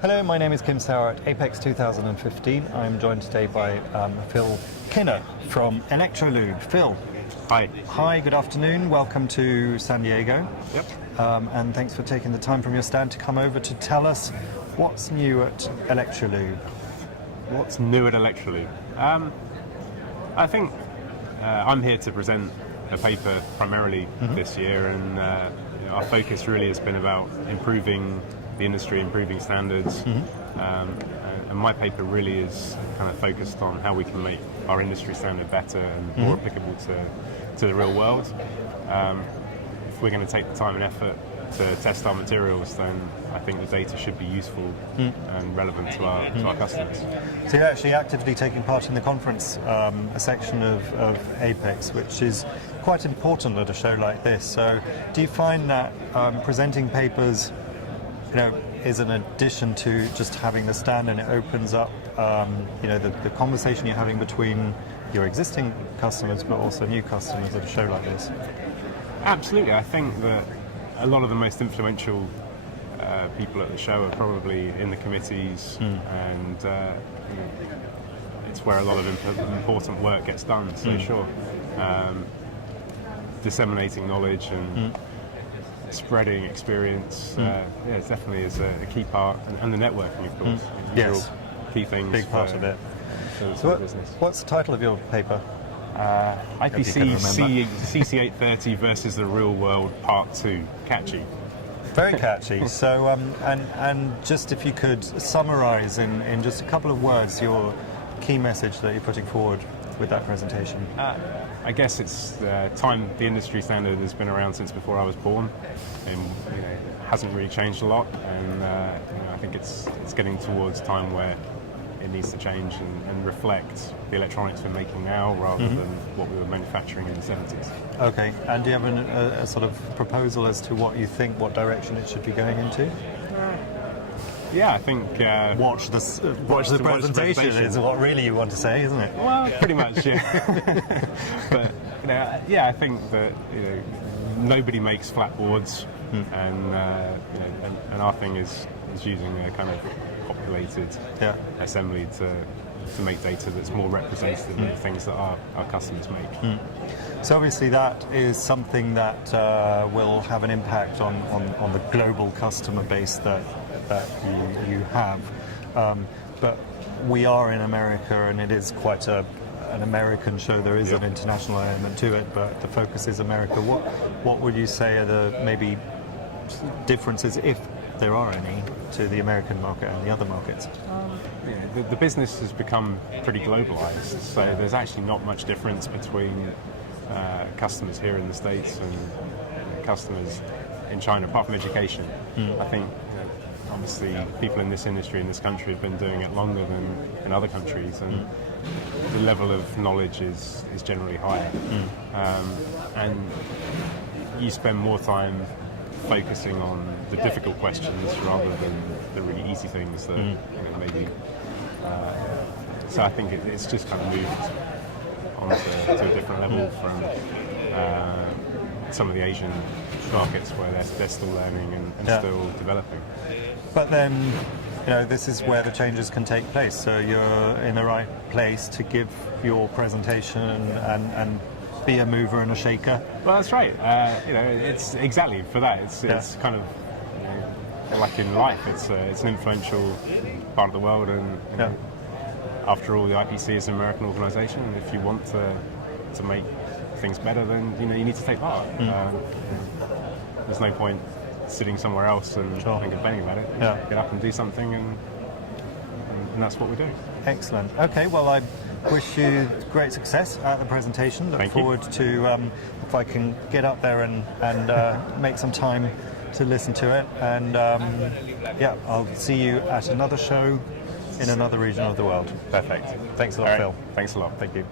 Hello, my name is Kim Sauer at Apex 2015. I'm joined today by Phil Kinner from Electrolube. Phil. Hi. Hi, good afternoon. Welcome to San Diego. Yep. And thanks for taking the time from your stand to come over to tell us what's new at Electrolube. What's new at Electrolube? I think I'm here to present a paper primarily this year, and our focus really has been about improving the industry, improving standards, and my paper really is kind of focused on how we can make our industry standard better and more applicable to the real world. If we're going to take the time and effort to test our materials, then I think the data should be useful and relevant to our customers. So you're actually actively taking part in the conference, a section of Apex, which is quite important at a show like this. So do you find that presenting papers is an addition to just having the stand, and it opens up the conversation you're having between your existing customers but also new customers at a show like this? Absolutely. I think that a lot of the most influential people at the show are probably in the committees, and it's where a lot of important work gets done. So sure, disseminating knowledge and spreading experience, it definitely is a key part, and the networking, of course. Yes, key things. Big part of it. So what's the title of your paper? IPC CC830 versus the real world Part 2. Catchy. Very catchy. So, and just if you could summarise in just a couple of words your key message that you're putting forward with that presentation. I guess it's time. The industry standard has been around since before I was born, and hasn't really changed a lot. And I think it's getting towards time where it needs to change and reflect the electronics we're making now rather than what we were manufacturing in the 70s. Okay, and do you have a sort of proposal as to what you think, what direction it should be going into? Yeah, I think... watch the presentation is what really you want to say, isn't it? Well, pretty much, yeah. But, yeah, I think that, nobody makes flat boards, and our thing is using a kind of populated assembly to make data that's more representative of the things that our customers make. So obviously that is something that will have an impact on the global customer base that you have. But we are in America, and it is quite an American show. There is an international element to it, but the focus is America. What would you say are the maybe differences, if there are any, to the American market and the other markets? The business has become pretty globalized, so there's actually not much difference between customers here in the States and customers in China, apart from education. I think obviously people in this industry in this country have been doing it longer than in other countries, and the level of knowledge is generally higher. And you spend more time focusing on the difficult questions rather than the really easy things that maybe. So I think it's just kind of moved on to a different level from some of the Asian markets where they're still learning and still developing. But then, this is where the changes can take place. So you're in the right place to give your presentation and be a mover and a shaker. Well, that's right. It's exactly for that. It's kind of like in life. It's an influential part of the world, and after all, the IPC is an American organisation. And if you want to make things better, then you need to take part. There's no point sitting somewhere else and complaining about it. Get up and do something, and that's what we do. Excellent. Okay, well, I wish you great success at the presentation. Look forward to if I can get up there and make some time to listen to it. And I'll see you at another show in another region of the world. Perfect. Thanks a lot, Phil. Thanks a lot. Thank you.